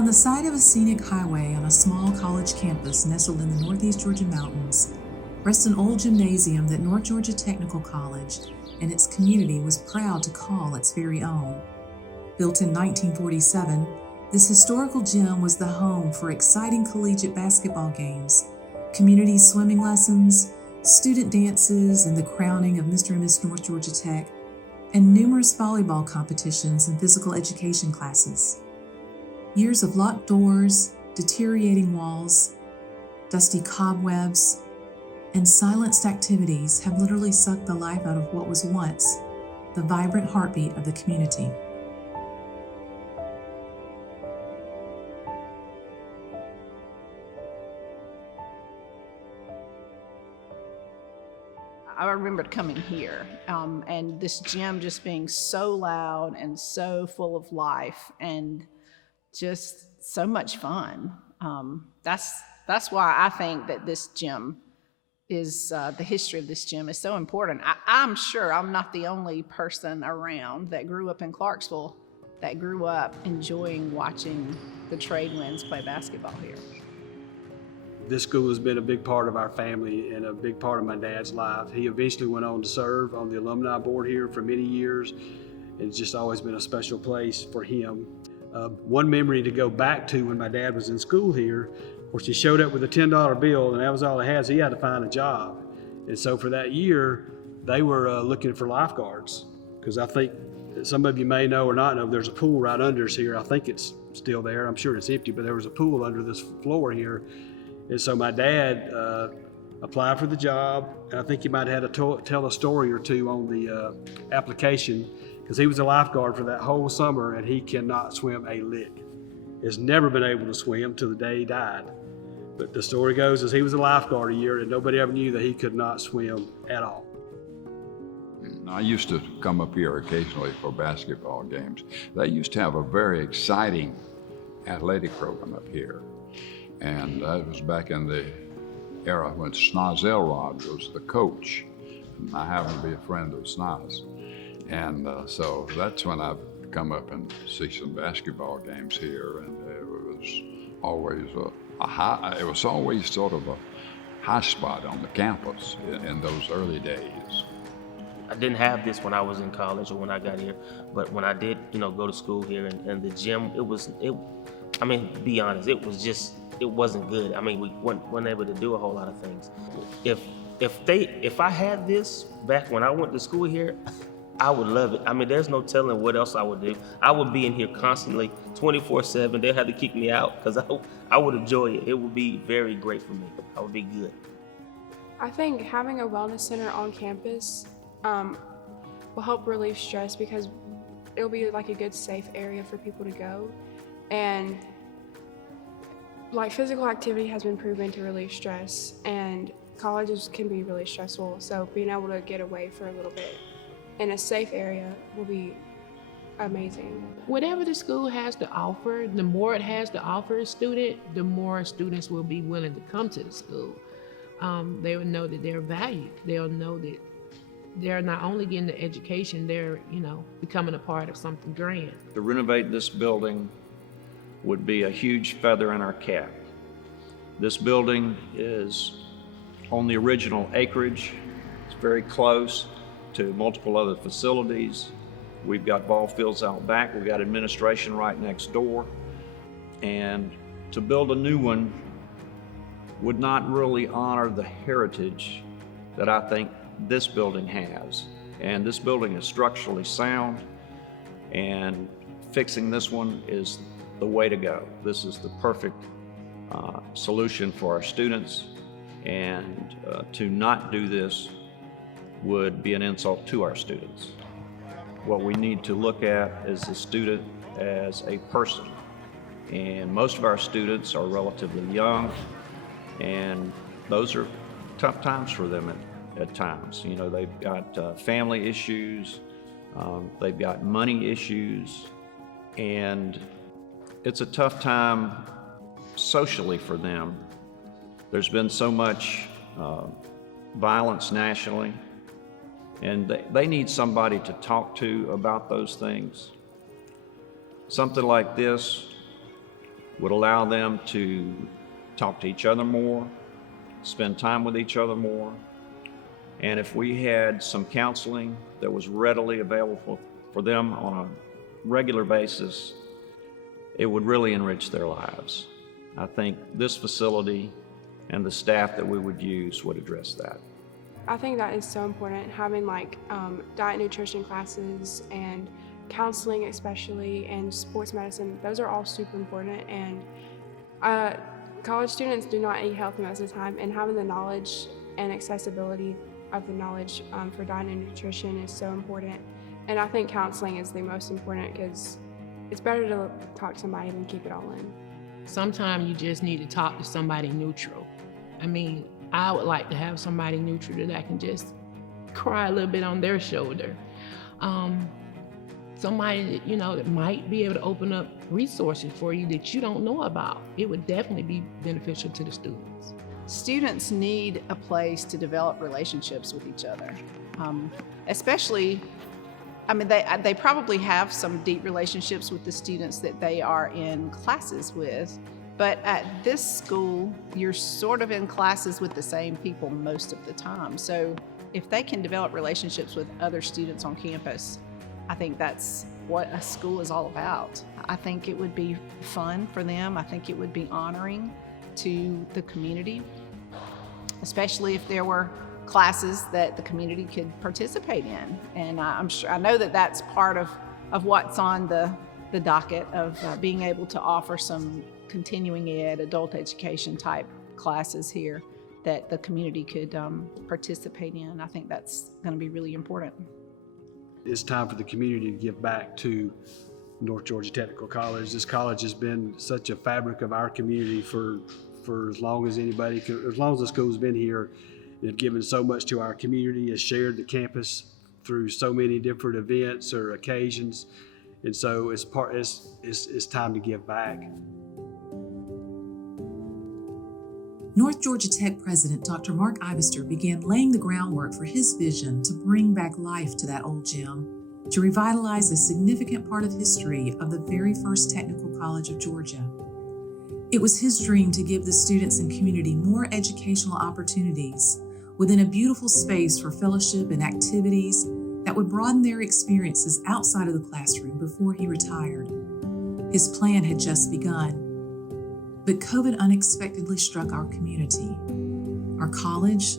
On the side of a scenic highway on a small college campus nestled in the Northeast Georgia mountains rests an old gymnasium that North Georgia Technical College and its community was proud to call its very own. Built in 1947, this historical gym was the home for exciting collegiate basketball games, community swimming lessons, student dances, and the crowning of Mr. and Miss North Georgia Tech, and numerous volleyball competitions and physical education classes. Years of locked doors, deteriorating walls, dusty cobwebs, and silenced activities have literally sucked the life out of what was once the vibrant heartbeat of the community. I remember coming here and this gym just being so loud and so full of life and just so much fun. That's why I think that this gym is, the history of this gym is so important. I'm sure I'm not the only person around that grew up in Clarksville that grew up enjoying watching the Trade Winds play basketball here. This school has been a big part of our family and a big part of my dad's life. He eventually went on to serve on the alumni board here for many years. It's just always been a special place for him. One memory to go back to when my dad was in school here, of course he showed up with a $10 bill and that was all he had, so he had to find a job. And so for that year, they were looking for lifeguards, because I think some of you may know or not know, there's a pool right under us here. I think it's still there. I'm sure it's empty, but there was a pool under this floor here. And so my dad applied for the job, and I think he might have had to tell a story or two on the application, because he was a lifeguard for that whole summer and he cannot swim a lick. Has never been able to swim till the day he died. But the story goes is he was a lifeguard a year and nobody ever knew that he could not swim at all. I used to come up here occasionally for basketball games. They used to have a very exciting athletic program up here. And that was back in the era when Snoz Elrod was the coach. And I happen to be a friend of Snoz. And so that's when I've come up and see some basketball games here. And it was always it was always sort of a high spot on the campus in those early days. I didn't have this when I was in college or when I got here, but when I did, go to school here and the gym, to be honest, it wasn't good. We weren't able to do a whole lot of things. If I had this back when I went to school here, I would love it. There's no telling what else I would do. I would be in here constantly, 24/7. They'd have to kick me out because I would enjoy it. It would be very great for me. I would be good. I think having a wellness center on campus will help relieve stress, because it'll be like a good safe area for people to go. And like physical activity has been proven to relieve stress, and colleges can be really stressful. So being able to get away for a little bit in a safe area will be amazing. Whatever the school has to offer, the more it has to offer a student, the more students will be willing to come to the school. They will know that they're valued. They'll know that they're not only getting the education, they're, becoming a part of something grand. To renovate this building would be a huge feather in our cap. This building is on the original acreage. It's very close to multiple other facilities. We've got ball fields out back. We've got administration right next door. And to build a new one would not really honor the heritage that I think this building has. And this building is structurally sound, and fixing this one is the way to go. This is the perfect solution for our students, and to not do this would be an insult to our students. What we need to look at is the student as a person, and most of our students are relatively young, and those are tough times for them at times. They've got family issues, they've got money issues, and it's a tough time socially for them. There's been so much violence nationally, and they need somebody to talk to about those things. Something like this would allow them to talk to each other more, spend time with each other more. And if we had some counseling that was readily available for them on a regular basis, it would really enrich their lives. I think this facility and the staff that we would use would address that. I think that is so important, having like diet nutrition classes and counseling especially, and sports medicine. Those are all super important, and college students do not eat healthy most of the time, and having the knowledge and accessibility of the knowledge for diet and nutrition is so important. And I think counseling is the most important, because it's better to talk to somebody than keep it all in. Sometimes you just need to talk to somebody neutral. I mean, I would like to have somebody neutral that I can just cry a little bit on their shoulder. Somebody that, that might be able to open up resources for you that you don't know about. It would definitely be beneficial to the students. Students need a place to develop relationships with each other, especially, I mean, they probably have some deep relationships with the students that they are in classes with, but at this school, you're sort of in classes with the same people most of the time. So if they can develop relationships with other students on campus, I think that's what a school is all about. I think it would be fun for them. I think it would be honoring to the community, especially if there were classes that the community could participate in. And I know that that's part of what's on the docket of being able to offer some continuing ed, adult education type classes here that the community could participate in. I think that's going to be really important. It's time for the community to give back to North Georgia Technical College. This college has been such a fabric of our community for as long as anybody, as long as the school's been here. They've given so much to our community, has shared the campus through so many different events or occasions. And so it's time to give back. North Georgia Tech President Dr. Mark Ivester began laying the groundwork for his vision to bring back life to that old gym, to revitalize a significant part of history of the very first technical college of Georgia. It was his dream to give the students and community more educational opportunities within a beautiful space for fellowship and activities that would broaden their experiences outside of the classroom before he retired. His plan had just begun. But COVID unexpectedly struck our community, our college,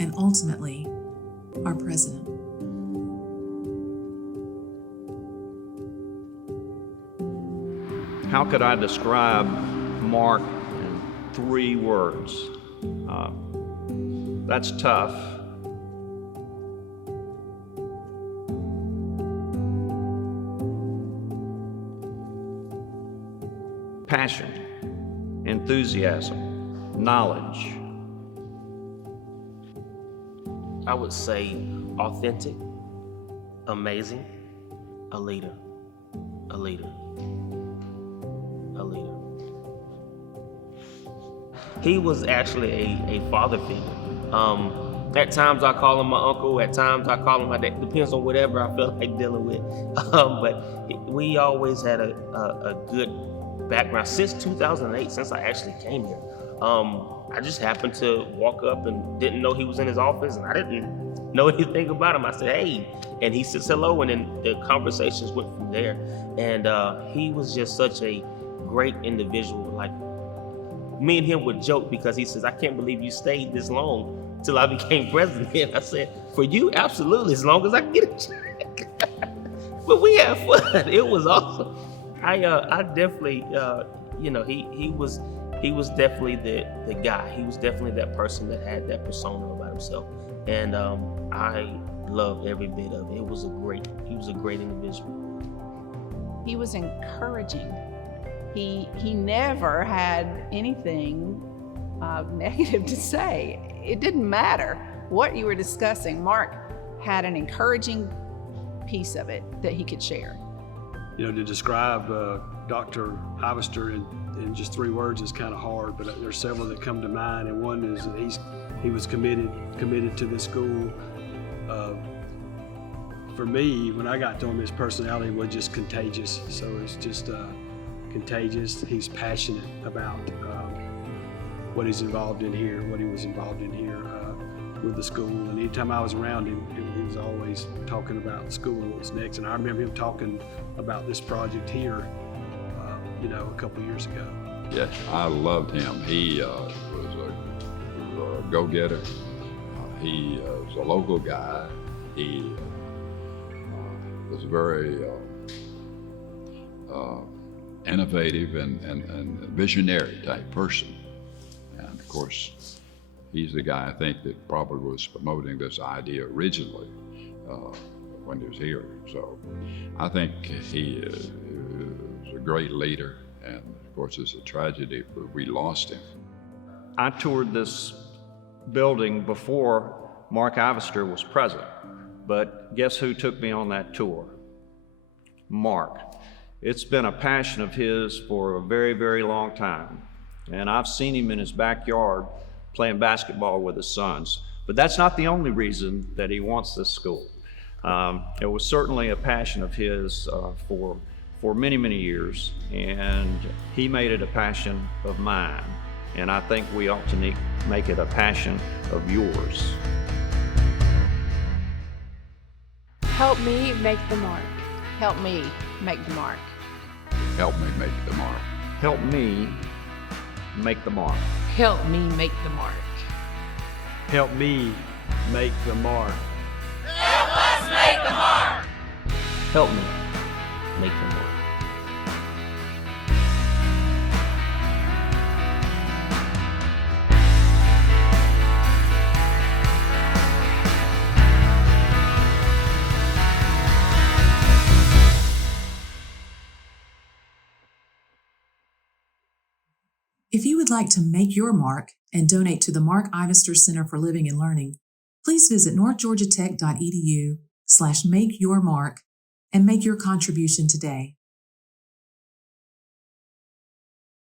and ultimately, our president. How could I describe Mark in 3 words? That's tough. Passion, enthusiasm, knowledge. I would say authentic, amazing, a leader, a leader, a leader. He was actually a father figure. At times I call him my uncle, at times I call him my dad, depends on whatever I feel like dealing with. But we always had a good background since 2008, since I actually came here. I just happened to walk up and didn't know he was in his office, and I didn't know anything about him. I said, hey, and he says hello, and then the conversations went from there. And he was just such a great individual. Like, me and him would joke because he says, I can't believe you stayed this long till I became president. I said, for you, absolutely, as long as I can get a check. But we had fun. It was awesome. I definitely, he was definitely the guy. He was definitely that person that had that persona about himself, and I loved every bit of it. He was a great individual. He was encouraging. He never had anything negative to say. It didn't matter what you were discussing. Mark had an encouraging piece of it that he could share. To describe Dr. Ivester in just 3 words is kind of hard, but there's several that come to mind, and one is that he was committed to this school. For me, when I got to him, his personality was just contagious. So it's just contagious. He's passionate about what he's involved in here, what he was involved in here with the school. And anytime I was around him, he was always talking about the school and what's next. And I remember him talking about this project here, a couple years ago. Yes, I loved him. He was a go-getter. He was a local guy. He was very innovative and visionary type person. And of course, he's the guy I think that probably was promoting this idea originally when he was here. So I think he is a great leader, and of course it's a tragedy, but we lost him. I toured this building before Mark Ivester was president, but guess who took me on that tour? Mark. It's been a passion of his for a very, very long time, and I've seen him in his backyard playing basketball with his sons. But that's not the only reason that he wants this school. It was certainly a passion of his for many, many years, and he made it a passion of mine. And I think we ought to make it a passion of yours. Help me make the mark. Help me make the mark. Help me make the mark. Help me make the mark. Help me make the mark. Help me make the mark. Help me. Make them work. If you would like to make your mark and donate to the Mark Ivester Center for Living and Learning, please visit northgeorgiatech.edu/makeyourmark and make your contribution today.